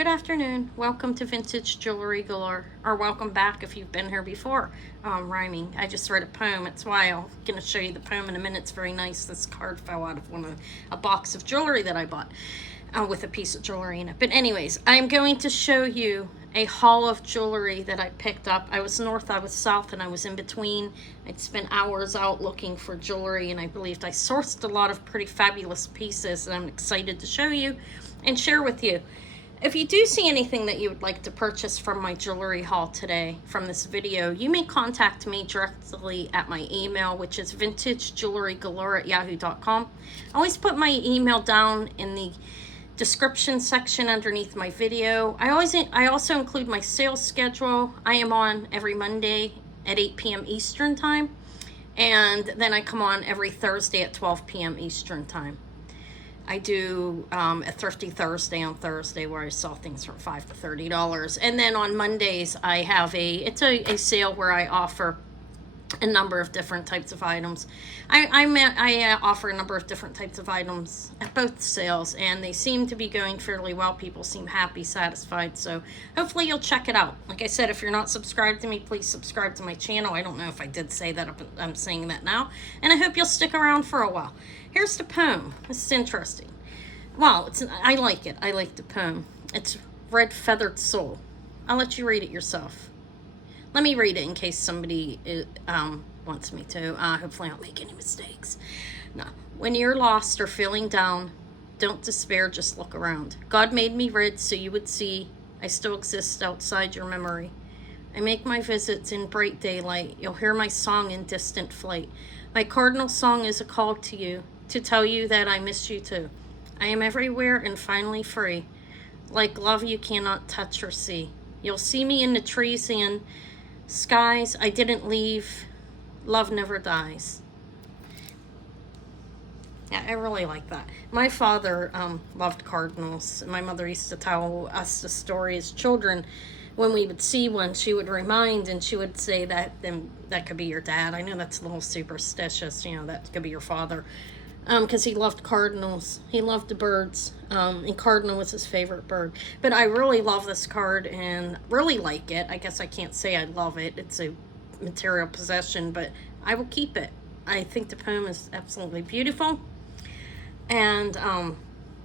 Good afternoon. Welcome to Vintage Jewelry Galore, or welcome back if you've been here before. Rhyming. I just read a poem. It's why I'm going to show you the poem in a minute. It's very nice. This card fell out of a box of jewelry that I bought with a piece of jewelry in it. But anyways, I'm going to show you a haul of jewelry that I picked up. I was north, I was south, and I was in between. I'd spent hours out looking for jewelry, and I believed I sourced a lot of pretty fabulous pieces, and I'm excited to show you and share with you. If you do see anything that you would like to purchase from my jewelry haul today, from this video, you may contact me directly at my email, which is vintagejewelrygalore@yahoo.com. I always put my email down in the description section underneath my video. I also include my sales schedule. I am on every Monday at 8 p.m. Eastern time, and then I come on every Thursday at 12 p.m. Eastern time. I do a Thrifty Thursday on Thursday where I sell things from $5 to $30. And then on Mondays, I have a sale where I offer a number of different types of items. I offer a number of different types of items at both sales, and they seem to be going fairly well. People seem happy, satisfied, so hopefully you'll check it out. Like I said, if you're not subscribed to me, please subscribe to my channel. I don't know if I did say that, but I'm saying that now, and I hope you'll stick around for a while. Here's the poem. This is interesting. Well, I like it. I like the poem. It's Red Feathered Soul. I'll let you read it yourself. Let me read it in case somebody wants me to. Hopefully I don't make any mistakes. No. When you're lost or feeling down, don't despair, just look around. God made me red so you would see I still exist outside your memory. I make my visits in bright daylight. You'll hear my song in distant flight. My cardinal song is a call to you, to tell you that I miss you too. I am everywhere and finally free. Like love you cannot touch or see. You'll see me in the trees and skies. I didn't leave. Love never dies. Yeah, I really like that. My father loved cardinals. My mother used to tell us the story as children. When we would see one, she would remind, and she would say that that could be your dad. I know that's a little superstitious, that could be your father. Because he loved cardinals. He loved the birds, and cardinal was his favorite bird. But I really love this card and really like it. I guess I can't say I love it. It's a material possession, but I will keep it. I think the poem is absolutely beautiful. And,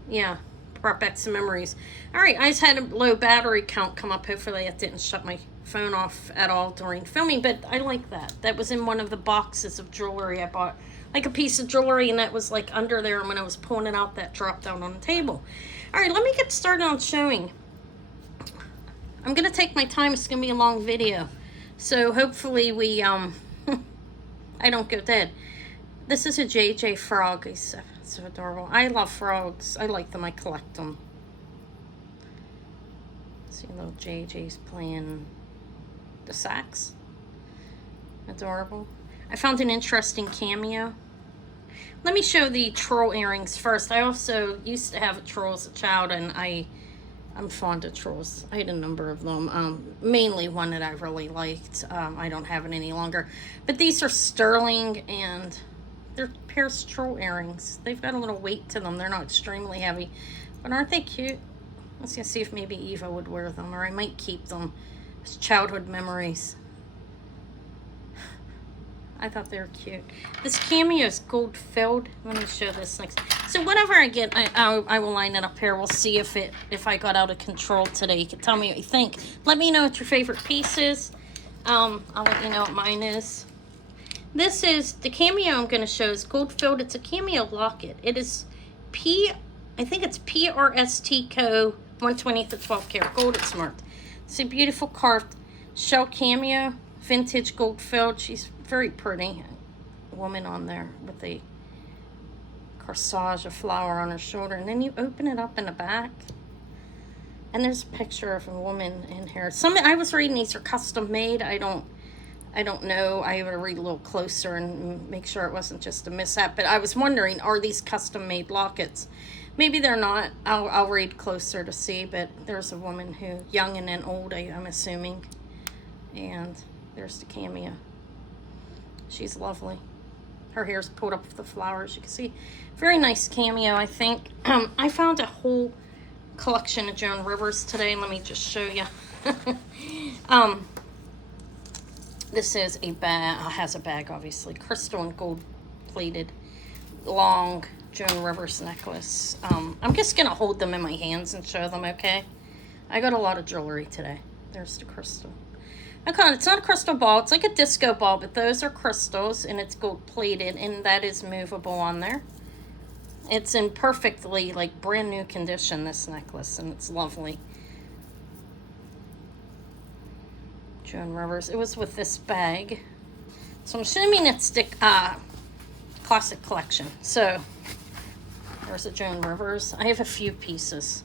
yeah, brought back some memories. All right, I just had a low battery count come up. Hopefully it didn't shut my phone off at all during filming, but I like that. That was in one of the boxes of jewelry I bought. Like a piece of jewelry, and that was like under there, and when I was pulling it out, that dropped down on the table. All right, let me get started on showing. I'm gonna take my time. It's gonna be a long video, so hopefully we I don't go dead. This is a JJ frog. He's so adorable. I love frogs. I like them. I collect them. See little JJ's playing the sax. Adorable. I found an interesting cameo. Let me show the troll earrings first. I also used to have a troll as a child, and I'm fond of trolls. I had a number of them, mainly one that I really liked. I don't have it any longer. But these are sterling, and they're pierced troll earrings. They've got a little weight to them. They're not extremely heavy, but aren't they cute? Let's see if maybe Eva would wear them, or I might keep them as childhood memories. I thought they were cute. This cameo is gold filled. Let me show this next. So whatever I get, I will line it up here. We'll see if I got out of control today. You can tell me what you think. Let me know what your favorite piece is. I'll let you know what mine is. This is the cameo I'm going to show is gold filled. It's a cameo locket. It is I think it's PRST Co 120 to 12 karat gold. It's marked. It's a beautiful carved shell cameo, vintage gold filled. She's very pretty. A woman on there with a corsage, a flower on her shoulder, and then you open it up in the back, and there's a picture of a woman in here. I was reading these are custom made. I don't know. I would read a little closer and make sure it wasn't just a mishap. But I was wondering, are these custom made lockets? Maybe they're not. I'll read closer to see. But there's a woman who, young and then old, I'm assuming, and there's the cameo. She's lovely. Her hair's pulled up with the flowers. You can see, very nice cameo, I think. I found a whole collection of Joan Rivers today. Let me just show you. This is a bag, has a bag obviously, crystal and gold plated long Joan Rivers necklace. I'm just gonna hold them in my hands and show them, okay? I got a lot of jewelry today. There's the crystal. Okay, it's not a crystal ball, it's like a disco ball, but those are crystals and it's gold plated and that is movable on there. It's in perfectly, like, brand new condition, this necklace, and it's lovely. Joan Rivers. It was with this bag. So I'm assuming it's the classic collection. So there's a Joan Rivers. I have a few pieces.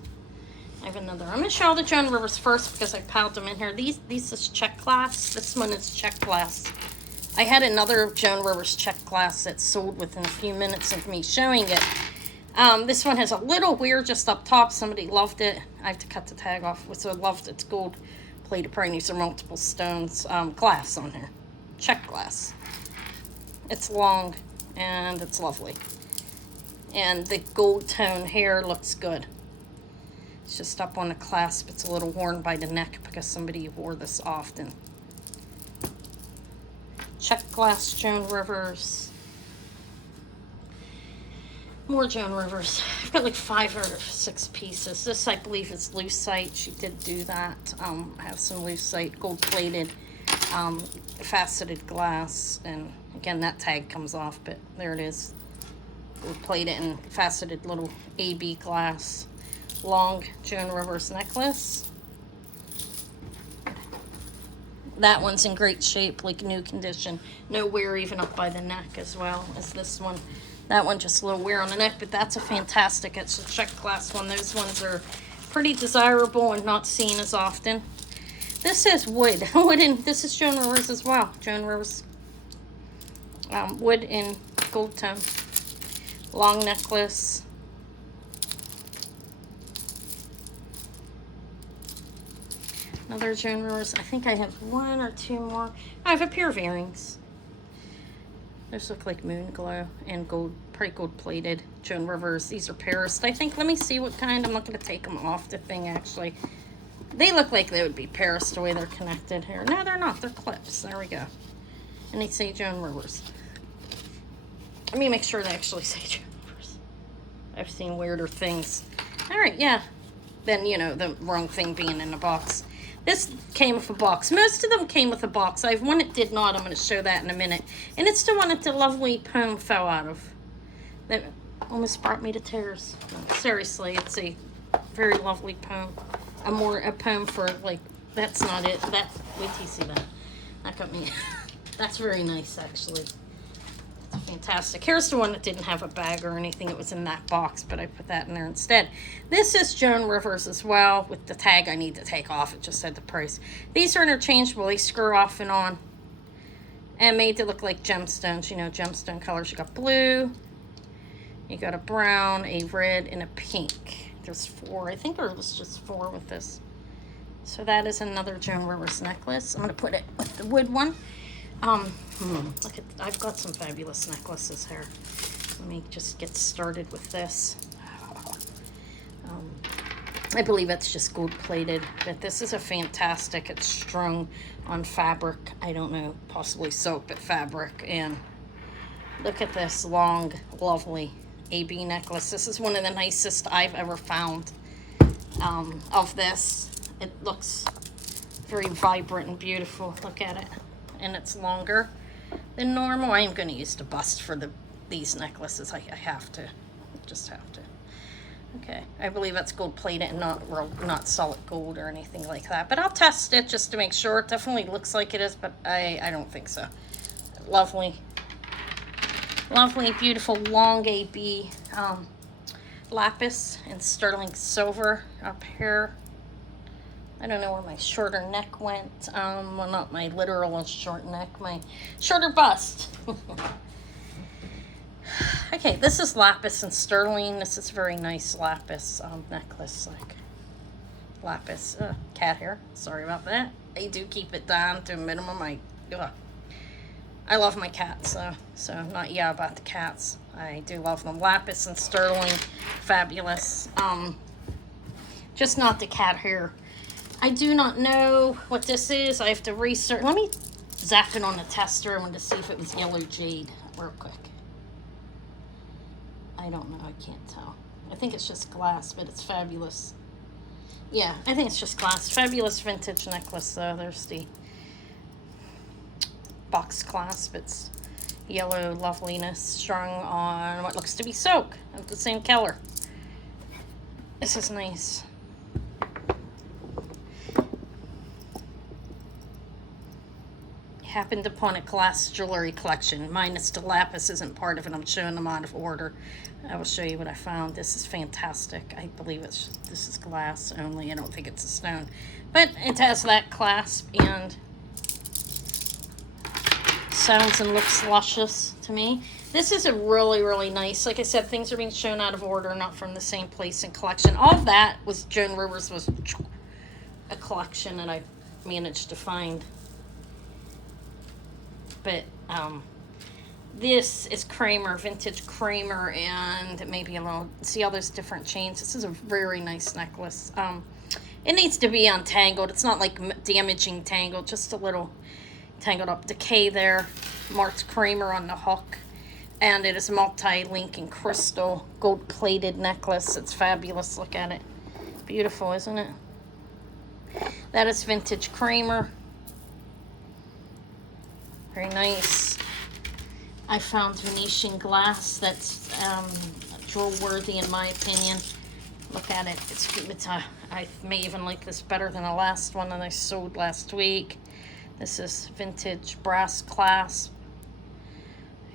I have another. I'm going to show all the Joan Rivers first because I piled them in here. These is check glass. This one is check glass. I had another Joan Rivers check glass that sold within a few minutes of me showing it. This one has a little weird just up top. Somebody loved it. I have to cut the tag off. So I loved it. It's gold plated. Probably needs some multiple stones. Glass on here. Check glass. It's long and it's lovely. And the gold tone hair looks good. It's just up on the clasp. It's a little worn by the neck because somebody wore this often. Check glass Joan Rivers. More Joan Rivers. I've got like 5 or 6 pieces. This, I believe, is lucite. She did do that. I have some lucite, gold-plated, faceted glass. And again, that tag comes off, but there it is. Gold-plated and faceted little AB glass. Long Joan Rivers necklace. That one's in great shape, like new condition. No wear even up by the neck as well as this one. That one just a little wear on the neck, but that's a fantastic. It's a check glass one. Those ones are pretty desirable and not seen as often. This is wood. This is Joan Rivers as well. Joan Rivers wood in gold tone. Long necklace. Another Joan Rivers. I think I have 1 or 2 more. I have a pair of earrings. Those look like moon glow and gold, pretty gold plated Joan Rivers. These are Paris. I think, let me see what kind. I'm not going to take them off the thing actually. They look like they would be Paris the way they're connected here. No, they're not. They're clips. There we go. And they say Joan Rivers. Let me make sure they actually say Joan Rivers. I've seen weirder things. All right, yeah. Then, you know, the wrong thing being in the box. This came with a box. Most of them came with a box. I have one that did not. I'm going to show that in a minute. And it's the one that the lovely poem fell out of. That almost brought me to tears. No, seriously, it's a very lovely poem. A poem for, like, that's not it. Wait till you see that. That got me. That's very nice, actually. It's fantastic. Here's the one that didn't have a bag or anything. It was in that box, but I put that in there instead. This is Joan Rivers as well, with the tag I need to take off. It just said the price. These are interchangeable. They screw off and on. And made to look like gemstones. You know, gemstone colors. You got blue. You got a brown, a red, and a pink. There's 4. I think there was just 4 with this. So that is another Joan Rivers necklace. I'm going to put it with the wood one. Look at, I've got some fabulous necklaces here. Let me just get started with this. I believe it's just gold plated, but this is a fantastic, it's strung on fabric. I don't know, possibly silk, but fabric. And look at this long, lovely AB necklace. This is one of the nicest I've ever found of this. It looks very vibrant and beautiful. Look at it. And it's longer than normal. I am going to use the bust for these necklaces. I have to. Just have to. Okay. I believe that's gold plated and not solid gold or anything like that. But I'll test it just to make sure. It definitely looks like it is, but I don't think so. Lovely. Lovely, beautiful, long AB lapis and sterling silver up here. I don't know where my shorter neck went. Well, not my literal short neck, my shorter bust. Okay, this is lapis and sterling. This is very nice lapis necklace, like lapis. Cat hair. Sorry about that. I do keep it down to a minimum. I love my cats, so not about the cats. I do love them. Lapis and sterling, fabulous. just not the cat hair. I do not know what this is. I have to research. Let me zap it on the tester. I wanted to see if it was yellow jade real quick. I don't know. I can't tell. I think it's just glass, but it's fabulous. Yeah, I think it's just glass. Fabulous vintage necklace, though. There's the box clasp. It's yellow loveliness strung on what looks to be silk of the same color. This is nice. Happened upon a glass jewelry collection. Minus the Lapis isn't part of it. I'm showing them out of order. I will show you what I found. This is fantastic. I believe this is glass only. I don't think it's a stone. But it has that clasp and sounds and looks luscious to me. This is a really, really nice, like I said, things are being shown out of order, not from the same place and collection. All of that was Joan Rivers, was a collection that I managed to find. But this is Kramer, vintage Kramer, and maybe a little, see all those different chains. This is a very nice necklace. It needs to be untangled. It's not like damaging tangled, just a little tangled up. Decay there, marked Kramer on the hook. And it is multi-link and crystal gold-plated necklace. It's fabulous. Look at it. Beautiful, isn't it? That is vintage Kramer. Very nice. I found Venetian glass that's jewel-worthy in my opinion. Look at it. I may even like this better than the last one that I sold last week. This is vintage brass clasp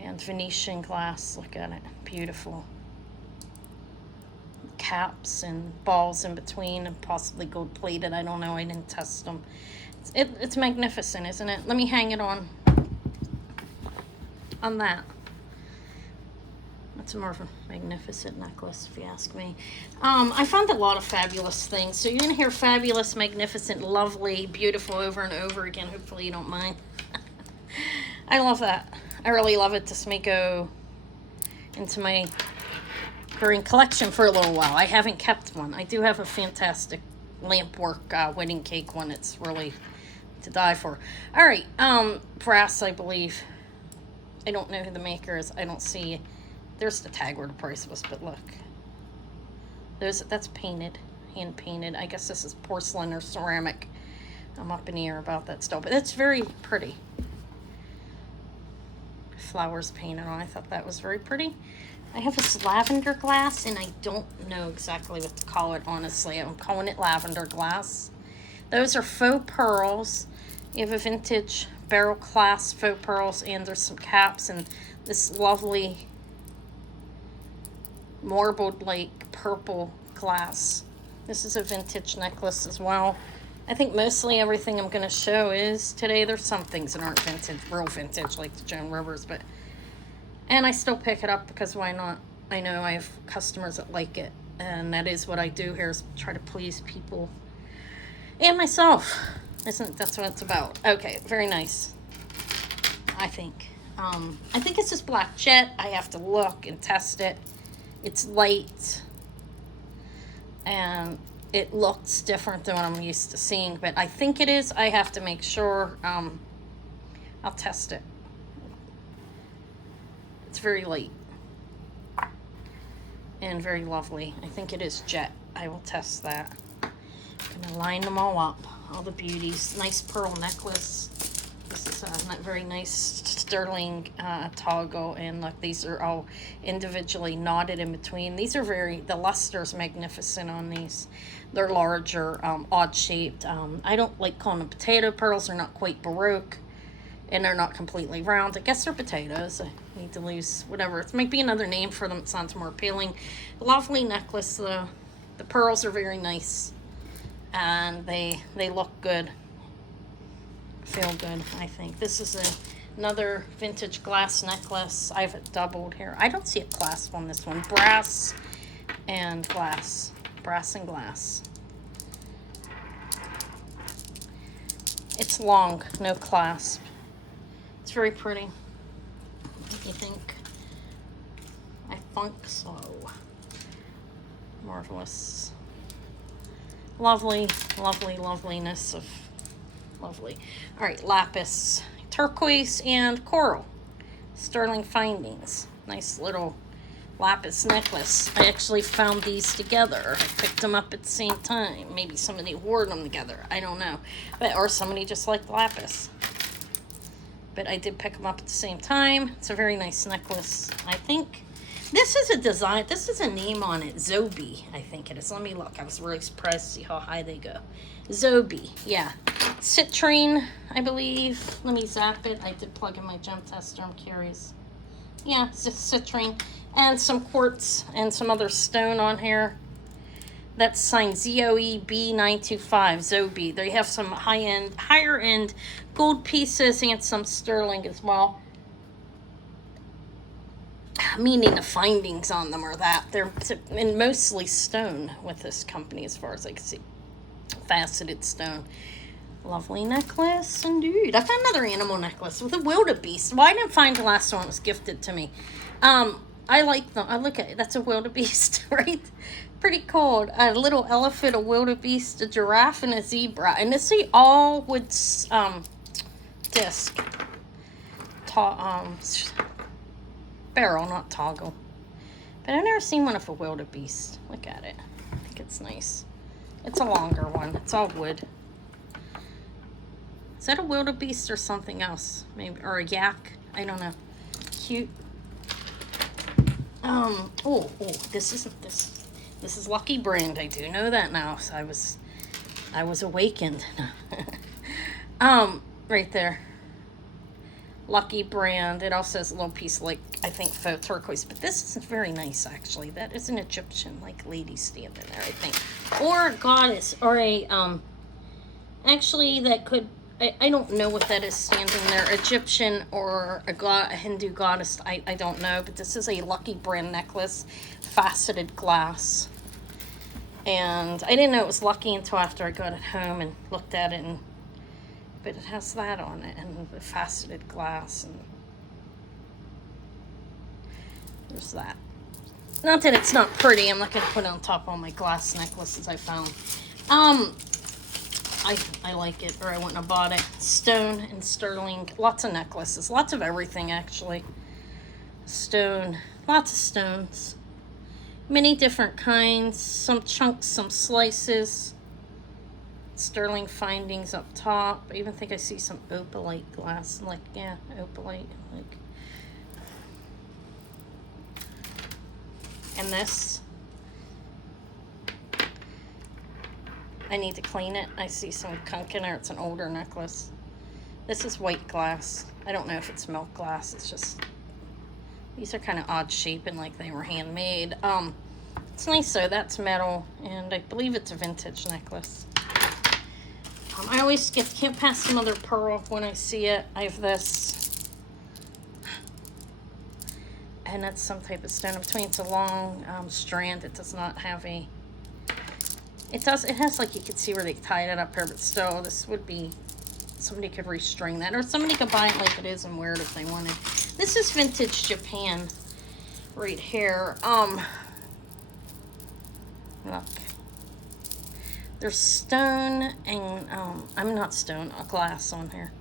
and Venetian glass. Look at it. Beautiful. Caps and balls in between and possibly gold-plated. I don't know. I didn't test them. It's magnificent, isn't it? Let me hang it on that. That's more of a magnificent necklace, if you ask me. I found a lot of fabulous things. So you're going to hear fabulous, magnificent, lovely, beautiful over and over again. Hopefully you don't mind. I love that. I really love it. This may go into my green collection for a little while. I haven't kept one. I do have a fantastic lamp work wedding cake one. It's really to die for. All right, brass, I believe. I don't know who the maker is. I don't see. There's the tag where the price was, but look. That's painted, hand painted. I guess this is porcelain or ceramic. I'm up in the air about that still, but it's very pretty. Flowers painted on. I thought that was very pretty. I have this lavender glass, and I don't know exactly what to call it, honestly. I'm calling it lavender glass. Those are faux pearls. You have a vintage barrel clasp faux pearls, and there's some caps and this lovely marbled like purple glass. This is a vintage necklace as well. I think mostly everything I'm going to show is today. There's some things that aren't vintage, real vintage, like the Joan Rivers, but and I still pick it up because why not? I know I have customers that like it, and that is what I do here, is try to please people and myself. That's what it's about. Okay, very nice. I think it's just black jet. I have to look and test it. It's light and it looks different than what I'm used to seeing, but I think it is. I have to make sure. I'll test it. It's very light and very lovely. I think it is jet. I will test that. I'm gonna line them all up, all the beauties. Nice pearl necklace. This is a very nice sterling toggle, and look, these are all individually knotted in between. These are the luster's magnificent on these. They're larger, odd shaped. I don't like calling them potato pearls. They're not quite Baroque, and they're not completely round. I guess they're potatoes. I need to lose whatever. It might be another name for them. It sounds more appealing. Lovely necklace though. The pearls are very nice, and they look good. Feel good, I think. This is another vintage glass necklace. I have it doubled here. I don't see a clasp on this one. Brass and glass. Brass and glass. It's long, no clasp. It's very pretty. What do you think? I think so. Marvelous. Lovely, lovely, loveliness of lovely. All right, lapis, turquoise, and coral. Sterling findings. Nice little lapis necklace. I actually found these together. I picked them up at the same time. Maybe somebody wore them together. I don't know. Or somebody just liked lapis. But I did pick them up at the same time. It's a very nice necklace. I think this is a design. This is a name on it. Zobi, I think it is. Let me look. I was really surprised to see how high they go. Zobi, yeah. Citrine, I believe. Let me zap it. I did plug in my gem tester. I'm curious. Yeah, it's just citrine. And some quartz and some other stone on here. That's signed ZOEB925, Zobi. They have some higher end gold pieces and some sterling as well. Meaning the findings on them are that. They're mostly stone with this company as far as I can see. Faceted stone. Lovely necklace, indeed. I found another animal necklace with a wildebeest. Well, I didn't find the last one. It was gifted to me. I like them. I look at it. That's a wildebeest, right? Pretty cool. A little elephant, a wildebeest, a giraffe, and a zebra. And this is all wood disc. Barrel, not toggle. But I've never seen one of a wildebeest. Look at it. I think it's nice. It's a longer one. It's all wood. Is that a wildebeest or something else? Maybe, or a yak? I don't know. Cute. This is Lucky Brand. I do know that now. So I was awakened. Right there. Lucky Brand. It also has a little piece like, I think, faux turquoise. But this is very nice, actually. That is an Egyptian, like, lady standing there, I think. Or a goddess. Or a, actually, that could, I don't know what that is standing there. Egyptian or a Hindu goddess. I don't know. But this is a Lucky Brand necklace. Faceted glass. And I didn't know it was lucky until after I got it home and looked at it and but it has that on it and the faceted glass and there's that. Not that it's not pretty. I'm not going to put it on top of all my glass necklaces I found. I like it, or I wouldn't have bought it. Stone and sterling. Lots of necklaces. Lots of everything, actually. Stone. Lots of stones. Many different kinds. Some chunks, some slices. Sterling findings up top. I even think I see some opalite glass. Like, yeah, opalite. Like. And this. I need to clean it. I see some gunk in there. It's an older necklace. This is white glass. I don't know if it's milk glass. It's just, these are kind of odd shaping, like they were handmade. It's nice though. That's metal, and I believe it's a vintage necklace. I always can't pass some other pearl when I see it. I have this, and that's some type of stone in between. It's a long strand. It does not have a. It has, like, you could see where they tied it up here, but still, this would be, somebody could restring that, or somebody could buy it like it is and wear it if they wanted. This is vintage Japan right here. Look. There's stone and, I'm not stone, a glass on here.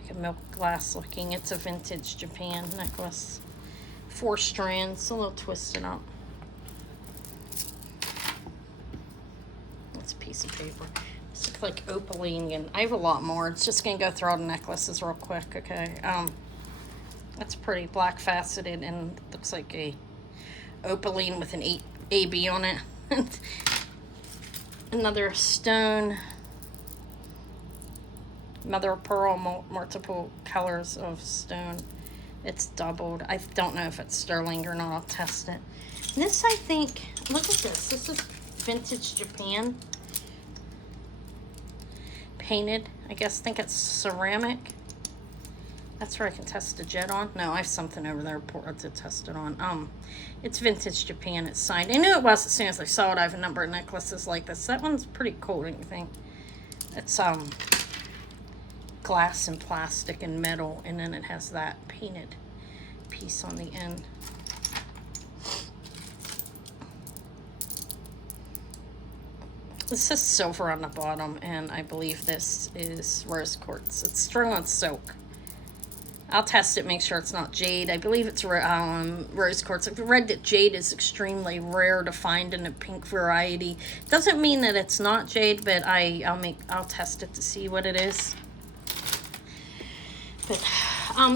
Like a milk glass looking. It's a vintage Japan necklace. 4 strands, a little twisted up. That's a piece of paper. This looks like opaline, and I have a lot more. It's just going to go through all the necklaces real quick, okay? That's pretty black faceted and looks like a opaline with an AB on it. Another stone, mother of pearl, multiple colors of stone. It's doubled. I don't know if it's sterling or not. I'll test it. And this, I think, look at this. This is vintage Japan. Painted. I think it's ceramic. That's where I can test the jet on. No, I have something over there to test it on. It's vintage Japan. It's signed. I knew it was as soon as I saw it. I have a number of necklaces like this. That one's pretty cool, don't you think? It's glass and plastic and metal, and then it has that painted piece on the end. This is silver on the bottom, and I believe this is rose quartz. It's strung on silk. I'll test it, make sure it's not jade. I believe it's rose quartz. I've read that jade is extremely rare to find in the pink variety. Doesn't mean that it's not jade, but I'll test it to see what it is. But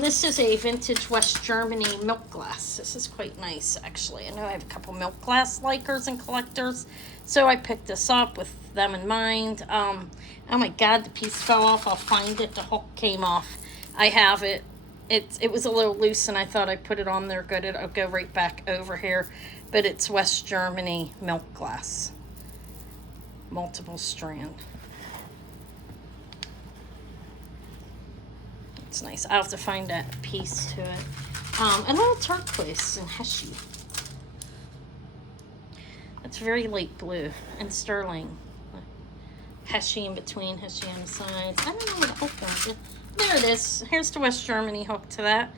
this is a vintage West Germany milk glass. This is quite nice, actually. I know I have a couple milk glass likers and collectors, so I picked this up with them in mind. Oh my God, the piece fell off. I'll find it. The hook came off. I have it. It was a little loose, and I thought I'd put it on there. Good, it'll go right back over here. But it's West Germany milk glass, multiple strand. It's nice. I'll have to find that piece to it. A little turquoise and heshy. It's very light blue and sterling. Heshy in between, heshy on the sides. I don't know where the hook went. There it is. Here's the West Germany hook to that.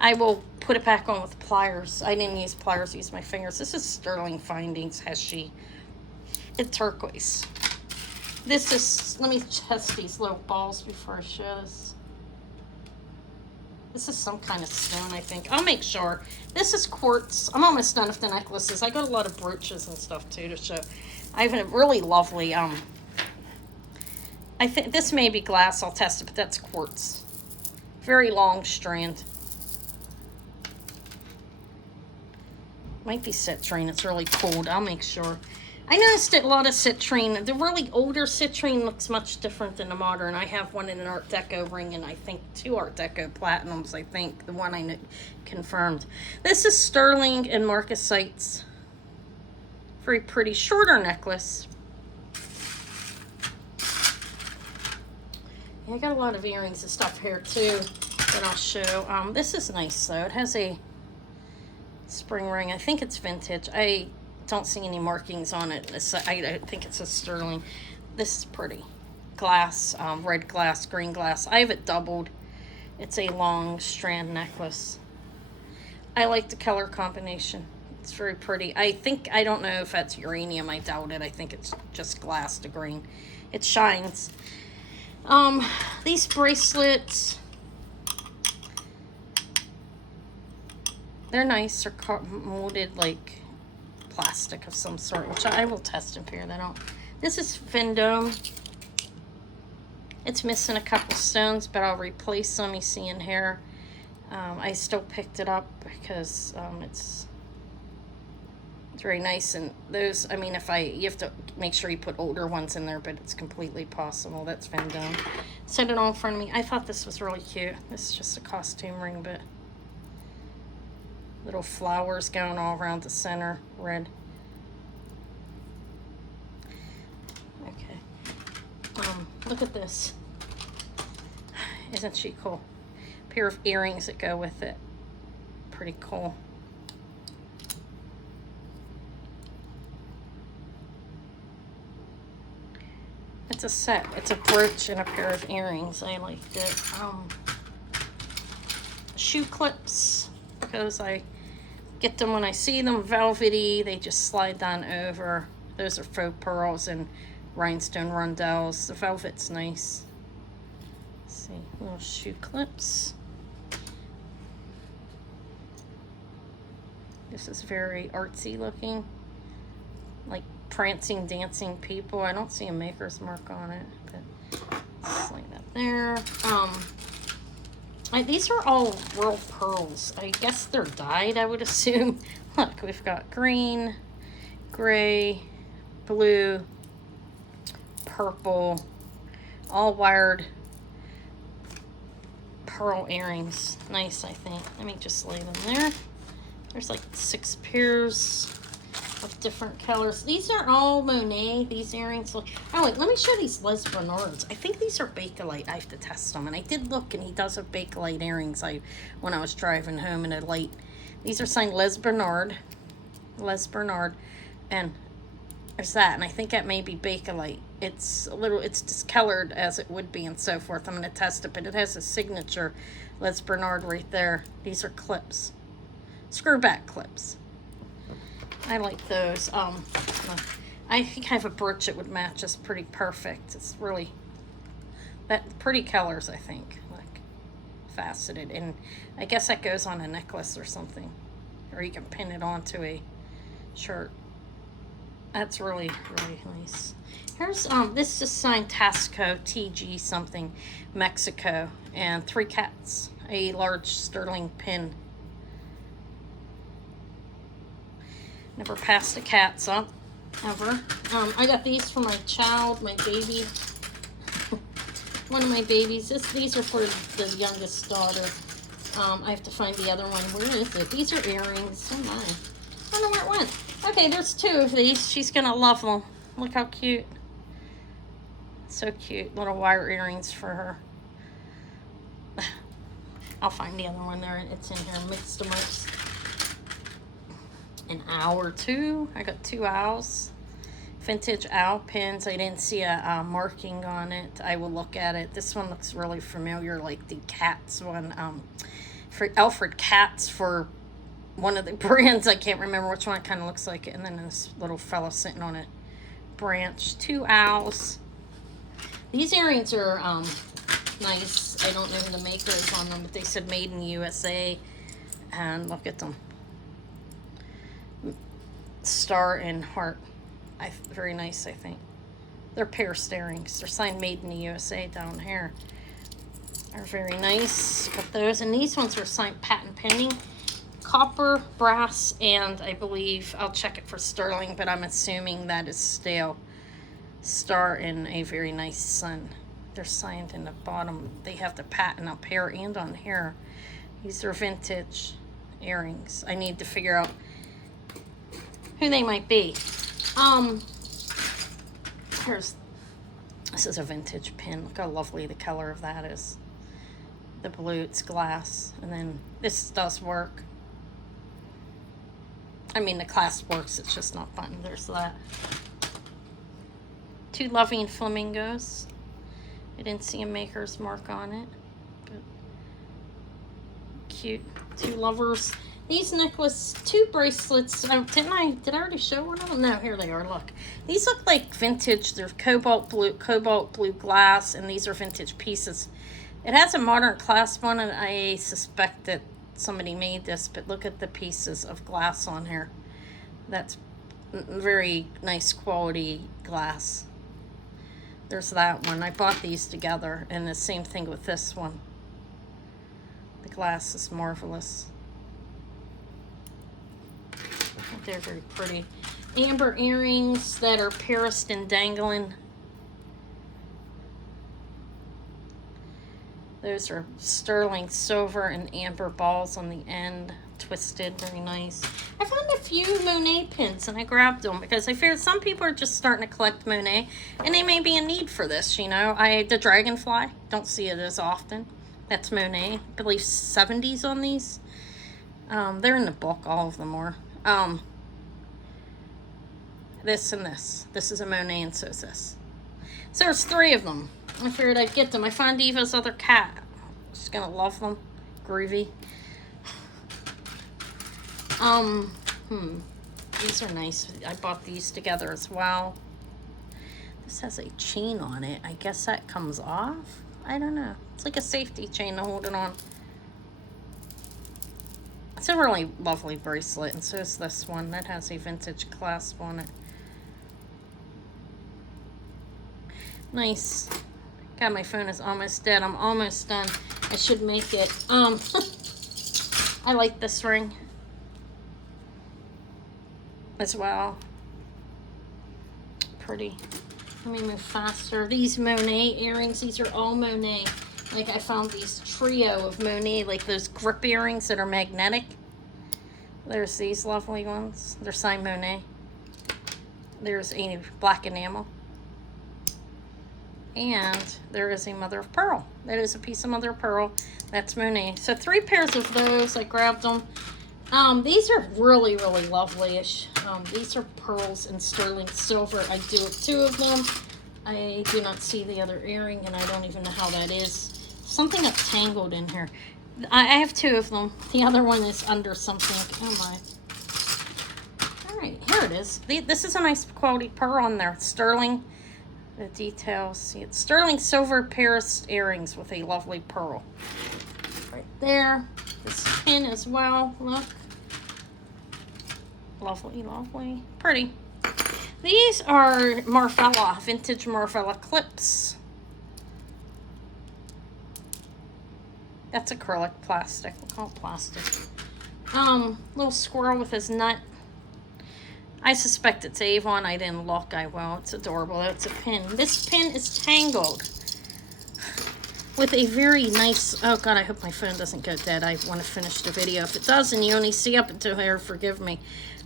I will put it back on with pliers. I didn't use pliers, I used my fingers. This is sterling findings, heshy. It's turquoise. This is, let me test these little balls before I show this. This is some kind of stone, I think. I'll make sure. This is quartz. I'm almost done with the necklaces. I got a lot of brooches and stuff too to show. I have a really lovely, I think this may be glass. I'll test it, but that's quartz. Very long strand. Might be citrine. It's really cold. I'll make sure. I noticed that a lot of citrine, the really older citrine looks much different than the modern. I have one in an Art Deco ring, and I think 2 Art Deco platinums, I think. The one I confirmed. This is sterling and marcasites. Very pretty. Shorter necklace. I got a lot of earrings and stuff here too that I'll show. This is nice though. It has a spring ring. I think it's vintage. I don't see any markings on it. I think it's a sterling. This is pretty. Glass, red glass, green glass. I have it doubled. It's a long strand necklace. I like the color combination. It's very pretty. I don't know if that's uranium. I doubt it. I think it's just glass to green. It shines. These bracelets, they're nice. They're molded like plastic of some sort, which I will test and figure that out. This is Vendome. It's missing a couple stones, but I'll replace them. You see in here. I still picked it up because it's very nice. And those, I mean, you have to make sure you put older ones in there, but it's completely possible. That's Vendome. Set it all in front of me. I thought this was really cute. This is just a costume ring, but little flowers going all around the center, red. Okay. Look at this. Isn't she cool? Pair of earrings that go with it. Pretty cool. It's a set. It's a brooch and a pair of earrings. I liked it. Shoe clips, because I get them when I see them. Velvety. They just slide down over. Those are faux pearls and rhinestone rondelles. The velvet's nice. Let's see, little shoe clips. This is very artsy looking, like prancing, dancing people. I don't see a maker's mark on it, but slide that there. These are all real pearls. I guess they're dyed, I would assume. Look, we've got green, gray, blue, purple, all wired pearl earrings. Nice, I think. Let me just lay them there. There's like 6 pairs of different colors. These are all Monet, these earrings. Look. Oh wait, let me show these Les Bernards. I think these are Bakelite. I have to test them. And I did look, and he does have Bakelite earrings when I was driving home in a light. These are signed Les Bernard. Les Bernard. And there's that. And I think that may be Bakelite. It's discolored as it would be and so forth. I'm going to test it, but it has a signature Les Bernard right there. These are clips. Screw back clips. I like those. I I think I have a brooch that would match. It's pretty perfect. It's really that pretty colors, I think, like faceted, and I guess that goes on a necklace or something, or you can pin it onto a shirt. That's really nice. Here's this is signed Tasco TG something Mexico, and 3 cats, a large sterling pin. Never passed the cats up ever. I got these for my child, my baby. One of my babies. These are for the youngest daughter. I have to find the other one. Where is it? These are earrings. Oh my. I don't know where it went. Okay, there's 2 of these. She's gonna love them. Look how cute. So cute. Little wire earrings for her. I'll find the other one there. It's in here. Mixed them up. An owl or 2. I got 2 owls. Vintage owl pins. I didn't see a marking on it. I will look at it. This one looks really familiar, like the Cats one. For Alfred Cats for one of the brands. I can't remember which one. It kind of looks like it. And then this little fella sitting on a branch. 2 owls. These earrings are nice. I don't know who the maker is on them, but they said made in the USA. And look at them. Star and heart. Very nice, I think. They're pierced earrings. They're signed made in the USA down here. They're very nice. Got those. And these ones are signed patent pending. Copper, brass, and I believe, I'll check it for sterling, but I'm assuming that is stale. Star in a very nice sun. They're signed in the bottom. They have the patent up here and on here. These are vintage earrings. I need to figure out who they might be. This is a vintage pin. Look how lovely the color of that is. The blue, it's glass. And then this does work. I mean, the clasp works, it's just not buttoned. There's that. 2 loving flamingos. I didn't see a maker's mark on it. But cute. 2 lovers. These necklaces, 2 bracelets. Did I already show one of them? No, here they are. Look, these look like vintage. They're cobalt blue glass, and these are vintage pieces. It has a modern clasp on it. I suspect that somebody made this, but look at the pieces of glass on here. That's very nice quality glass. There's that one. I bought these together, and the same thing with this one. The glass is marvelous. They're very pretty. Amber earrings that are pierced and dangling. Those are sterling silver and amber balls on the end. Twisted, very nice. I found a few Monet pins and I grabbed them because I figured some people are just starting to collect Monet and they may be in need for this, you know. The dragonfly, don't see it as often. That's Monet. I believe 70s on these. They're in the book, all of them are. This and this. This is a Monet and so is this. So there's 3 of them. I figured I'd get them. I found Eva's other cat. She's gonna love them. Groovy. These are nice. I bought these together as well. This has a chain on it. I guess that comes off. I don't know. It's like a safety chain to hold it on. It's a really lovely bracelet, and so is this one. That has a vintage clasp on it. Nice. God, my phone is almost dead. I'm almost done. I should make it. I like this ring as well. Pretty. Let me move faster. These Monet earrings, these are all Monet. Like I found these trio of Monet, like those grip earrings that are magnetic. There's these lovely ones. They're signed Monet. There's a black enamel. And there is a mother of pearl. That is a piece of mother of pearl. That's Monet. So 3 pairs of those. I grabbed them. These are really, really lovely-ish. These are pearls and sterling silver. I do have 2 of them. I do not see the other earring, and I don't even know how that is. Something got tangled in here. I have 2 of them. The other one is under something. Oh my. All right. Here it is. This is a nice quality pearl on there. Sterling. The details. See, it's sterling silver Paris earrings with a lovely pearl. Right there. This pin as well. Look. Lovely, lovely. Pretty. These are Marvella, vintage Marvella clips. That's acrylic plastic. We'll call it plastic. Little squirrel with his nut. I suspect it's Avon. I didn't look. I will. It's adorable. It's a pin. This pin is tangled with a very nice... Oh, God, I hope my phone doesn't go dead. I want to finish the video. If it does and you only see up until here, forgive me.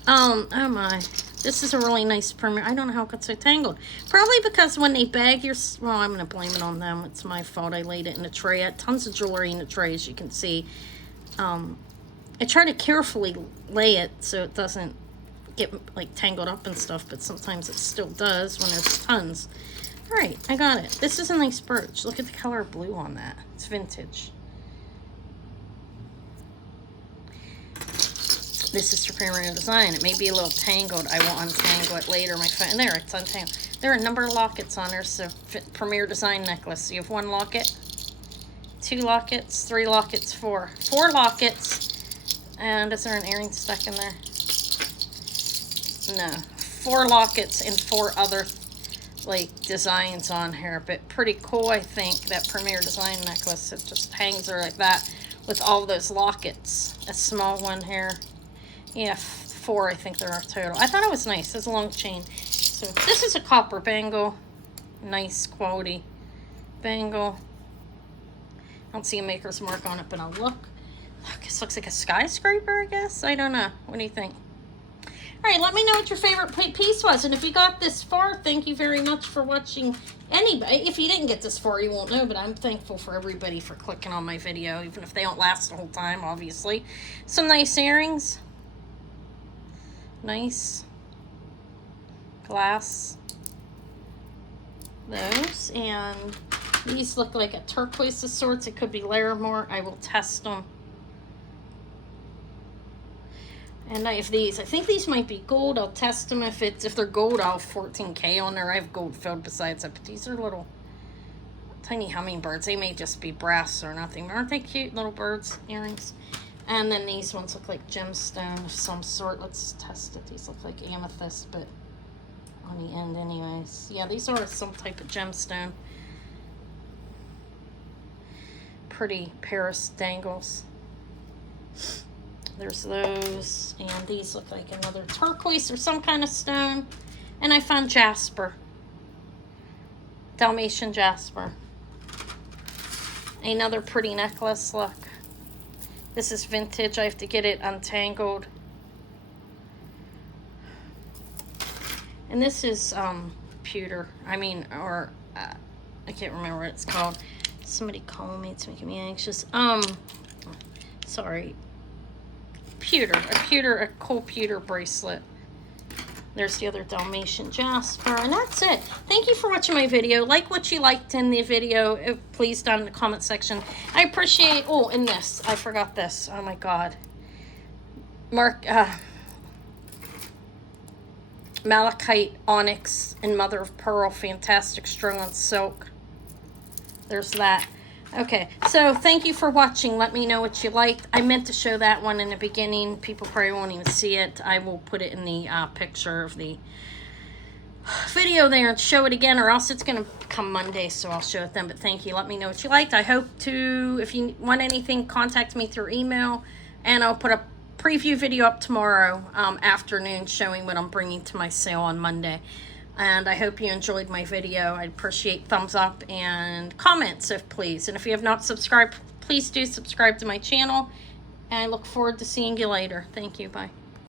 Oh, my. This is a really nice Premier. I don't know how it got so tangled. Probably because when they bag your... Well, I'm going to blame it on them. It's my fault. I laid it in a tray. I had tons of jewelry in the tray, as you can see. I try to carefully lay it so it doesn't get like tangled up and stuff, but sometimes it still does when there's tons. All right, I got it. This is a nice brooch. Look at the color of blue on that. It's vintage. This is for Kramer design. It may be a little tangled. I will untangle it later. My phone, there, it's untangled. There are a number of lockets on there. So Premier Design necklace. So you have 1 locket, 2 lockets, 3 lockets, 4 lockets. And is there an earring stuck in there? No. 4 lockets and 4 other like designs on here, but pretty cool. I think that Premier Design necklace, it just hangs there like that with all those lockets. A small one here. Yeah, 4 I think there are total. I thought it was nice. It's a long chain. So this is a copper bangle. Nice quality bangle. I don't see a maker's mark on it, but I'll look. This looks like a skyscraper, I guess. I don't know. What do you think? All right, let me know what your favorite piece was. And if you got this far, thank you very much for watching. Anybody, if you didn't get this far, you won't know, but I'm thankful for everybody for clicking on my video, even if they don't last the whole time, obviously. Some nice earrings. Nice. Glass. Those. And these look like a turquoise of sorts. It could be Larimore. I will test them. And I have these. I think these might be gold. I'll test them. If they're gold, I'll have 14K on there. I have gold filled besides that. But these are little tiny hummingbirds. They may just be brass or nothing. Aren't they cute little birds? Earrings. And then these ones look like gemstone of some sort. Let's test it. These look like amethyst, but on the end anyways. Yeah, these are some type of gemstone. Pretty Paris dangles. There's those, and these look like another turquoise or some kind of stone. And I found jasper. Dalmatian jasper. Another pretty necklace, look. This is vintage. I have to get it untangled. And this is pewter. I can't remember what it's called. Somebody call me. It's making me anxious. Sorry. A cool pewter bracelet. There's the other Dalmatian jasper, and that's it. Thank you for watching my video. Like what you liked in the video, please down in the comment section. I appreciate, oh, and this, I forgot this. Oh my God. Malachite, onyx, and mother of pearl, fantastic strung on silk. There's that. Okay, so thank you for watching. Let me know what you liked. I meant to show that one in the beginning. People probably won't even see it. I will put it in the picture of the video there and show it again, or else it's going to come Monday, so I'll show it then. But thank you. Let me know what you liked. I hope to, if you want anything, contact me through email, and I'll put a preview video up tomorrow afternoon showing what I'm bringing to my sale on Monday. And I hope you enjoyed my video. I'd appreciate thumbs up and comments, if please. And if you have not subscribed, please do subscribe to my channel. And I look forward to seeing you later. Thank you. Bye.